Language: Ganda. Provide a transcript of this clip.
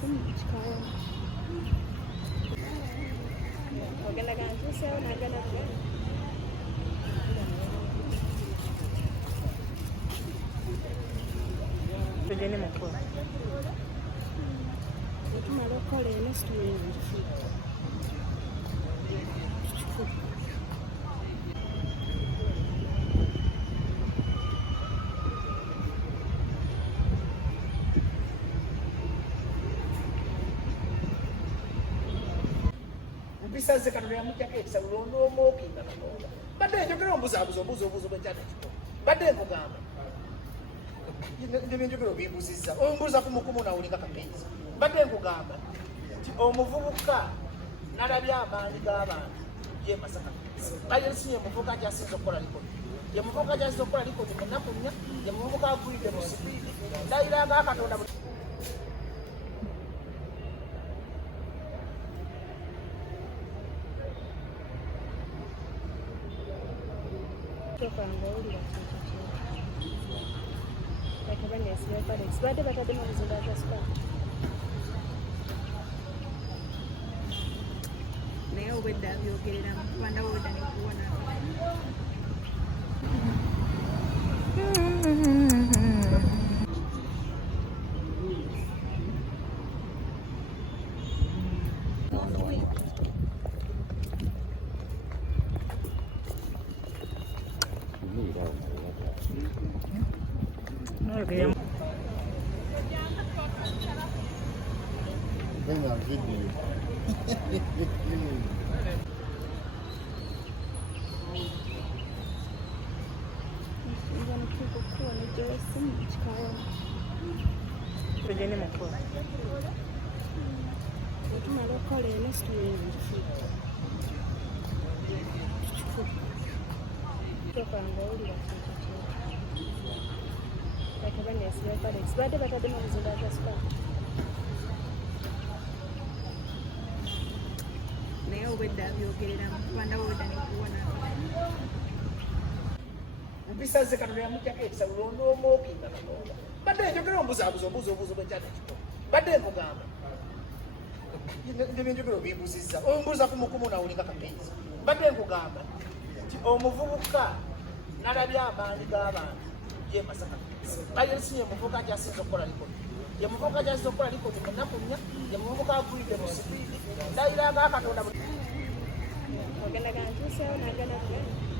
so much power. We're gonna go to sell, not gonna go. Tugende mukuru. Tumala okukola eno situwengi. Bisaze Katonda yamujjako ekisa lulondo omwokinga Katonda. Badde njogera ombuzaabuza bwekyana kiko. Badde nkugamba. Ndibye njogera obimbuzizza. Ombuuza ku mukumu nawulinga kapenzi. Badde nkugamba nti omuvubuka nalabye amaanyi g'abantu ye Masaka. Bayensinye omuvubuka kyasinza okukola likodi. Ye muvubuka kyasinza okukola likodi mu nnaku nnya. Ye muvubuka agulidde mu sipiidi. Ndayiranga Katonda Obadde batadde mu buzimba bwa spa. Naye obwedda abyogereramu kuba ndawodda ne kuwona. Venga, video. Tugende mukuru. Tumala okukola eno situwengi. Badde batadde mu buzimba bwa spa. Naye obwedda abyogereramu kuba ndawodda ne kuwona. bisaze Katonda yamujjako ekisa lulondo omwokinga Katonda. Badde njogera ombuzaabuza bwekyana kiko. Badde nkugamba. Ndibye njogera obimbuzizza. Ombuuza ku mukumu nawulinga kapenzi. Badde nkugamba nti omuvubuka nalabye amaanyi g'abantu ye Masaka. Bayensinye omuvubuka kyasinza okukola likodi. Ye muvubuka kyasinza okukola likodi mu nnaku nnya. Ye muvubuka agulidde mu sipiidi. Ndayiranga Katonda. We're gonna go to sell, not gonna go.